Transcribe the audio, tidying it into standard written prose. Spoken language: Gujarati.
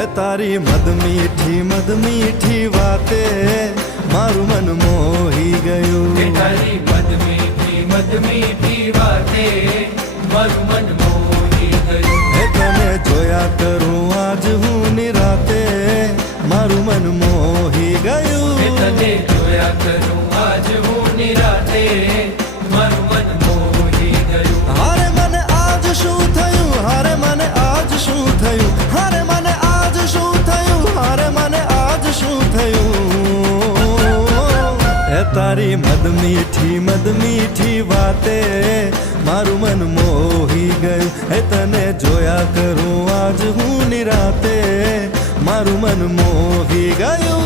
એ તારી મદ મીઠી વાતે મારું મન મોહી ગયું. એ તારી મદ મીઠી વાતે મારું મન મોહી ગયું. એ તને જોયા કરું આજ હું નિરાતે મારું મન મોહી ગયું. એ તને જોયા કરું આજ હું નિરાતે મારું મન મોહી ગયું. હારે મને આજ શું થયું, હારે મને આજ શું થયું, હારે મને આજ શું થયું, હારે મને આજ શું થયું. એ તારી મદ મીઠી વાતે મારું મન મોહી ગયું. એ તને જોયા કરું આજ હું નિરાતે મારું મન મોહી ગયું.